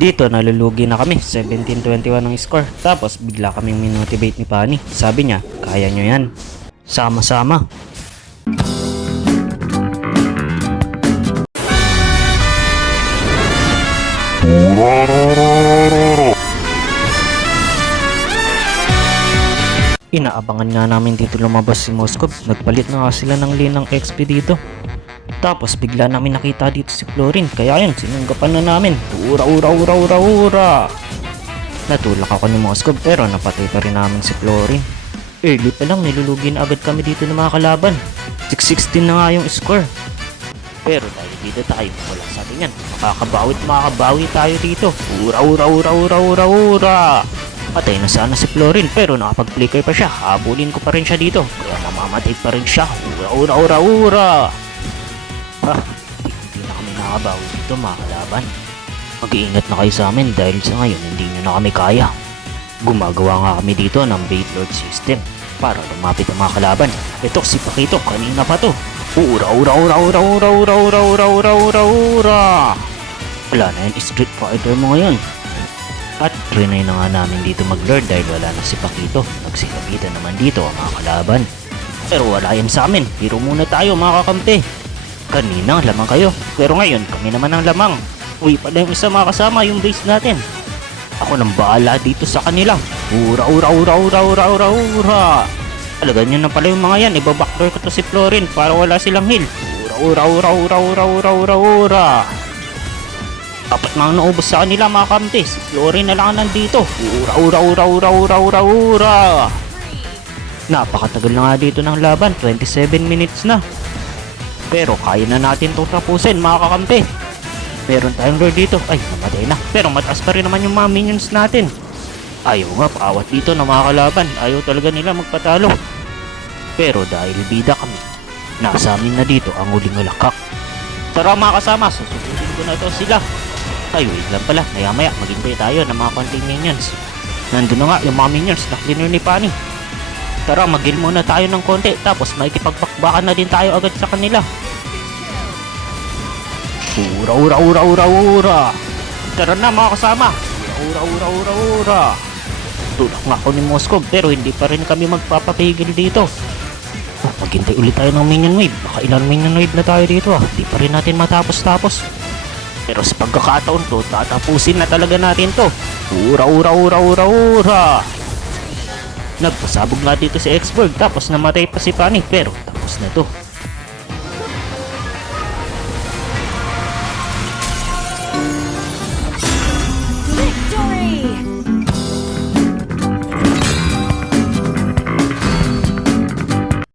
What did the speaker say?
Dito nalulugi na kami, 17-21 ang score. Tapos bigla kaming minotivate ni Pani. Sabi niya, kaya nyo yan. Sama-sama. Inaabangan nga namin dito lumabas si Moskov. Nagpalit na nga sila ng lane ng XP dito. Tapos bigla namin nakita dito si Florin. Kaya yun, sinunggapan na namin. Ura. Natulak ako ni Moskov pero napatay pa rin namin si Florin. Early pa lang nilulugi na agad kami dito ng mga kalaban. 6-16 na nga yung score. Pero dahil dito tayo, wala sa atin yan. Makakabawi tayo dito. Ura. Patay na sana si Florin pero nakapag-flicker pa siya. Habulin ko pa rin siya dito. Kaya mamamatay pa rin siya. Ura. Hindi na kami nakabawi dito mga kalaban. Mag-iingat na kayo sa amin dahil sa ngayon hindi nyo na kami kaya. Gumagawa nga kami dito ng bait lord system para lumapit ang mga kalaban. Ito si Pakito, kanina pa to. Ura. Wala na yan, street fighter mo ngayon. At trinay na nga namin dito mag-lord dahil wala na si Pakito. Nagsilapitan naman dito ang mga kalaban. Pero wala yan sa amin. Hiro muna tayo mga kakampi. Kanina lamang kayo. Pero ngayon kami naman ang lamang. Uy pala yung isa mga kasama yung base natin. Ako nang bahala dito sa kanila. Ura. Alagan nyo na pala yung mga yan. Ibabackdoor ko to si Florin para wala silang heal. Ura. Dapat mga naubos sa kanila mga kampi. Si Florin na lang nandito. Ura. Napakatagal na nga dito ng laban. 27 minutes na. Pero kaya na natin itong tapusin mga kakampi. Meron tayong lord dito. Ay, namatay na. Pero mataas pa rin naman yung mga minions natin. Ayaw nga, paawat dito ng mga kalaban. Ayaw talaga nila magpatalo. Pero dahil bida kami, nasa amin na dito ang huling alakak. Tara mga kasama, susubutin ko na ito sila. Ay, wait lang pala. Maya maghintay tayo ng mga konting minions. Nandun na nga yung mga minions na cleaner ni Pani. Tara, mag-heal muna tayo ng konti. Tapos makikipagpakbakan na din tayo agad sa kanila. Ura. Tara na mga kasama. Ura. Tulak nga ako ni Moskov pero hindi pa rin kami magpapapigil dito. Maghintay ulit tayo ng minion wave. Baka ilang minion wave na tayo dito Di pa rin natin matapos. Pero sa pagkakataon to, tatapusin na talaga natin to. Ura. Nagpasabog nga dito si Xborg tapos namatay pa si Pani pero tapos na to.